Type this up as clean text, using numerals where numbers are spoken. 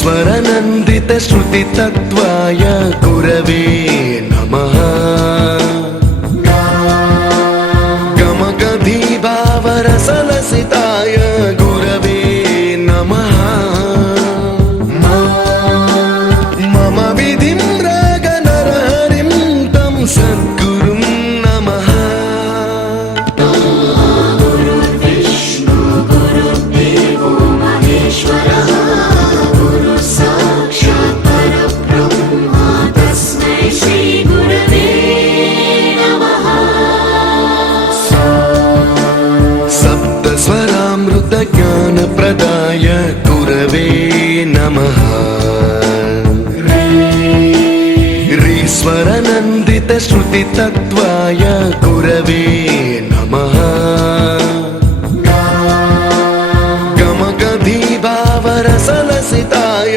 स्वरनन्दित श्रुतितत्त्वाय गुरवे नमः। गमगधीभावरसलसिताय गुरवे नमः। मम विधिं रागनरहरिं तं सद्गुरुं नमः। गुरुर्विष्णु गुरुर्देवो महेश्वरः गुरुसाक्षात् परब्रह्म तस्मै श्रीगुरवे नमः। सप्तस्वरामृतज्ञानप्रदाय गुरवे नमः। ऋस्वरनन्दित श्रुतितत्त्वाय गुरवे नमः। गमगधीभावरसलसिताय